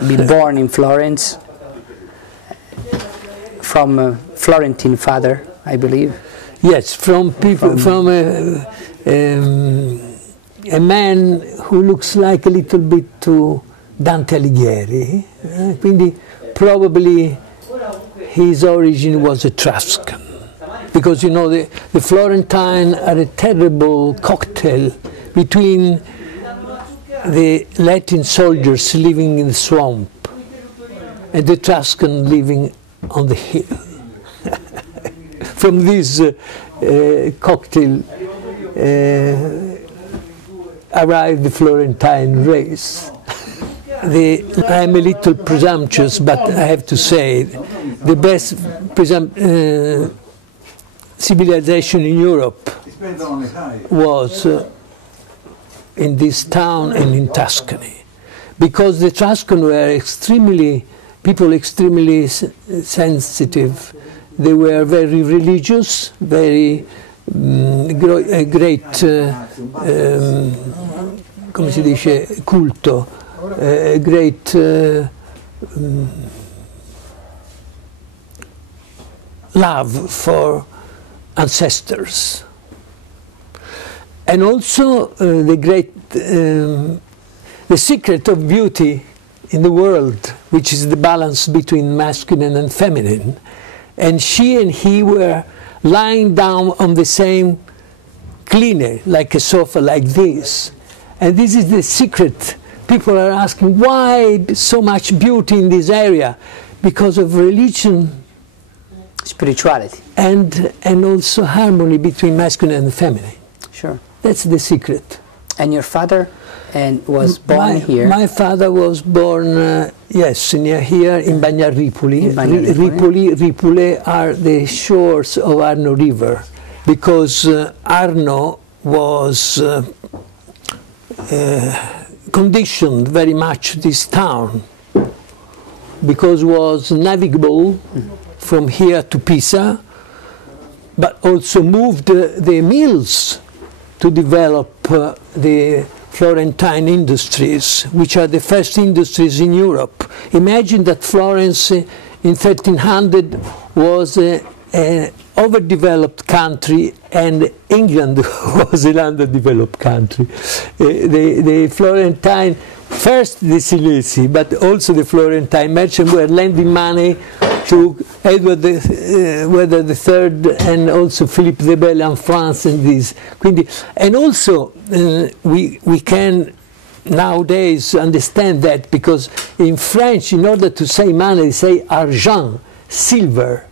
been born in Florence, from a Florentine father, I believe. Yes, from a man who looks like a little bit to Dante Alighieri, quindi probably his origin was Etruscan. Because, you know, the Florentine are a terrible cocktail between the Latin soldiers living in the swamp and the Etruscan living on the hill. From this cocktail arrived the Florentine race. I'm a little presumptuous, but I have to say, the best civilization in Europe was in this town and in Tuscany, because the Tuscans were people extremely sensitive. They were very religious, very great, come si dice, culto, great love for ancestors. And also the secret of beauty in the world, which is the balance between masculine and feminine. And she and he were lying down on the same cleaner, like a sofa like this. And this is the secret. People are asking, why so much beauty in this area? Because of religion, spirituality, and also harmony between masculine and feminine. Sure. That's the secret. And your father was born here? My father was born, yes, near here in Bagnaripoli. Ripoli are the shores of Arno River, because Arno was conditioned very much this town, because it was navigable from here to Pisa, but also moved the mills to develop the Florentine industries, which are the first industries in Europe. Imagine that Florence in 1300 was an overdeveloped country and England was an underdeveloped country. The Florentine, first the Silesi, but also the Florentine merchants were lending money to Edward III and also Philippe the Bel in France and this. Quindi, and also we can nowadays understand that, because in French, in order to say money, they say argent, silver.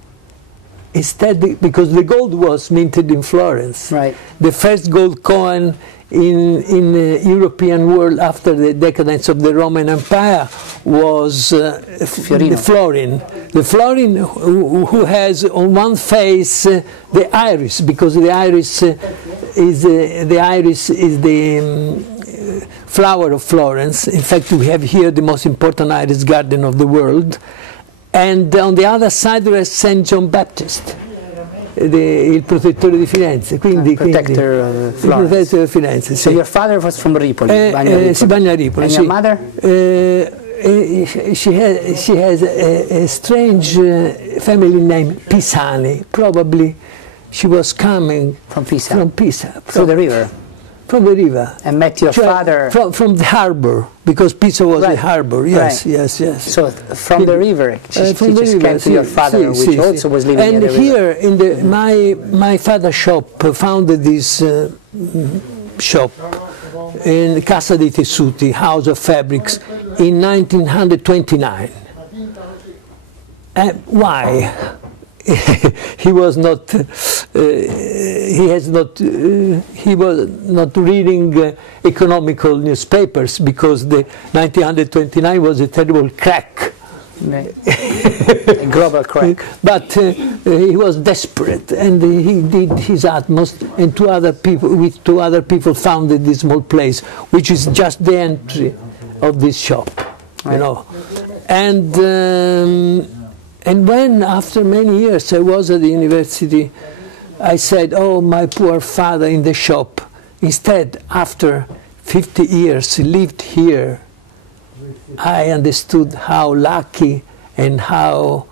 Instead, because the gold was minted in Florence. Right. The first gold coin in the European world after the decadence of the Roman Empire was the florin. The florin who has on one face the iris, because the iris is the flower of Florence. In fact, we have here the most important iris garden of the world. And on the other side there is St. John Baptist, il protettore di Firenze. Quindi, protector of Florence. Il protettore di Firenze, sì. So your father was from Ripoli, Bagnaripoli. Sì, Bagnaripoli. And sì. your mother? She has a strange family name, Pisani. Probably she was coming from Pisa. From Pisa. Through the river. From the river. And met your father. From the harbor, because Pisa was right. a harbor. Yes, right. yes. So from the river, she from the just river, came to your father, which also was living and near the here river. in my father's shop founded this shop in Casa di Tessuti, House of Fabrics, in 1929. Why? He was not. He was not reading economical newspapers, because the 1929 was a terrible crack. A global crack. But he was desperate, and he did his utmost, and with two other people founded this small place, which is just the entry of this shop, you know. And when, after many years, I was at the university, I said, oh, my poor father in the shop. Instead, after 50 years, he lived here I understood how lucky and how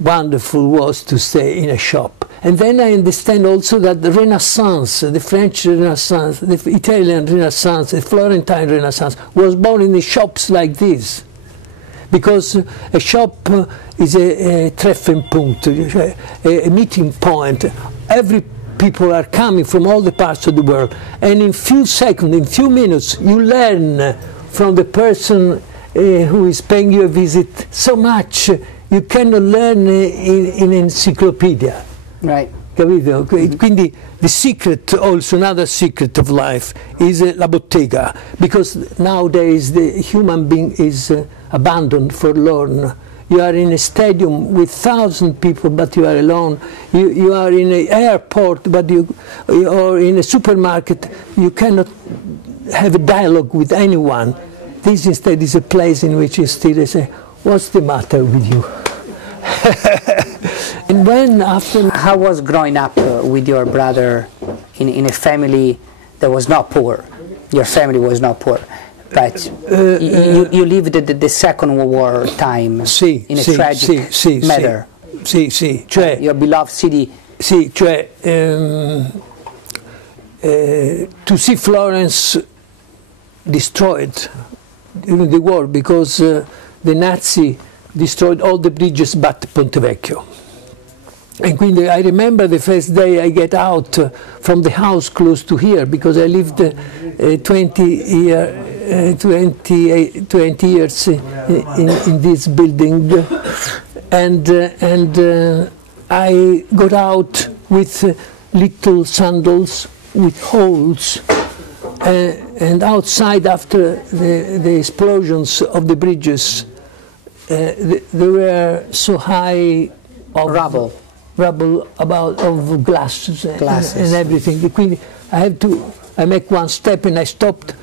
wonderful was to stay in a shop. And then I understand also that the Renaissance, the French Renaissance, the Italian Renaissance, the Florentine Renaissance was born in the shops like this. Because a shop is a Treffpunkt, a meeting point. Every people are coming from all the parts of the world. And in few seconds, in few minutes, you learn from the person who is paying you a visit so much you cannot learn in encyclopedia. Right. Capito? Quindi the secret, also another secret of life, is la bottega, because nowadays the human being is abandoned, forlorn. You are in a stadium with 1,000 people, but you are alone. You are in an airport, but or in a supermarket, you cannot have a dialogue with anyone. This instead is a place in which you still say, what's the matter with you? And when after... How was growing up with your brother in a family that was not poor? Your family was not poor, but you lived the Second World War time in a tragic manner. Cioè, your beloved city. Sì, cioè, to see Florence destroyed during the war, because the Nazi destroyed all the bridges but Ponte Vecchio. And quindi I remember the first day I get out from the house close to here, because I lived 20 years in this building, and I got out with little sandals with holes, and outside after the explosions of the bridges, they were so high of rubble of glasses and everything. Quindi I make one step and I stopped,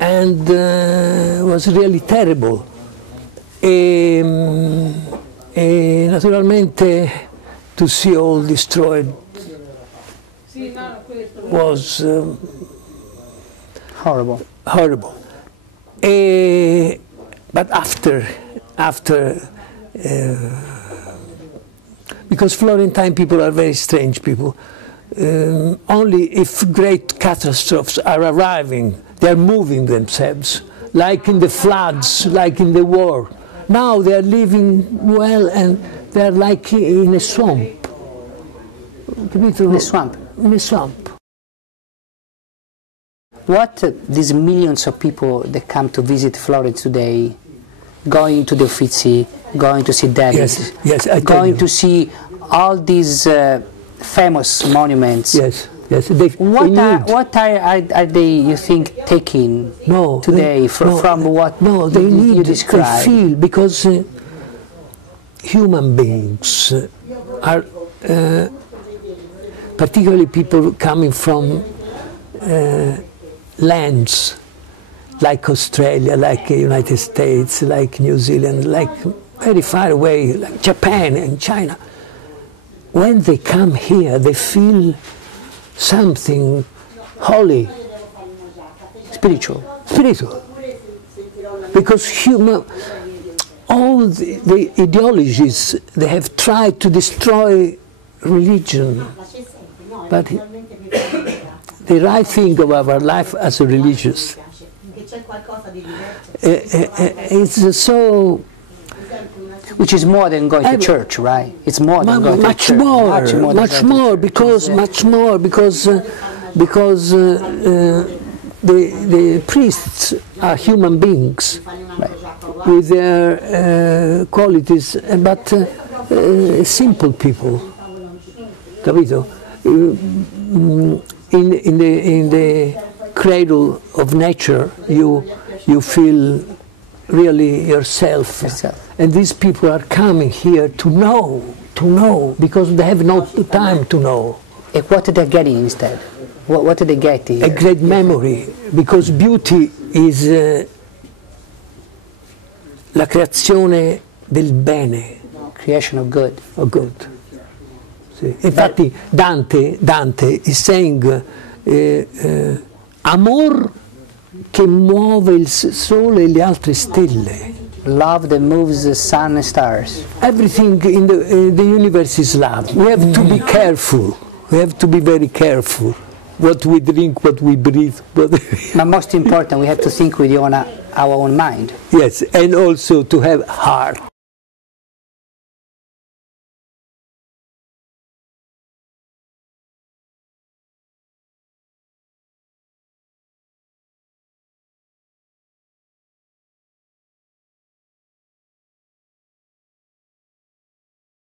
and it was really terrible. E naturalmente to see all destroyed was horrible. But after because Florentine people are very strange people. Only if great catastrophes are arriving, they are moving themselves, like in the floods, like in the war. Now they are living well, and they are like in a swamp. In a swamp? In a swamp. What these millions of people that come to visit Florence today, going to the Uffizi, going to see David, going to see all these famous monuments. Yes. What are they, you think, taking today from what you describe? They feel, because human beings are, particularly people coming from lands like Australia, like the United States, like New Zealand, like very far away, like Japan and China. When they come here, they feel something holy, spiritual. Because all the ideologies, they have tried to destroy religion, but the right thing of our life as a religious it's so... Which is more than going to church, right? It's more than going to church. Much more, because the priests are human beings, right, with their qualities, but simple people. Capito? In the cradle of nature, you feel really yourself. And these people are coming here to know, because they have no time to know. And what are they getting instead? What do they get here? A great memory, because beauty is la creazione del bene. Creation of good. Of good. Sì. Infatti Dante is saying amor che muove il sole e le altre stelle. Love that moves the sun and stars. Everything in the universe is love. We have to be careful. We have to be very careful. What we drink, what we breathe. But most important, we have to think with our own mind. Yes, and also to have heart.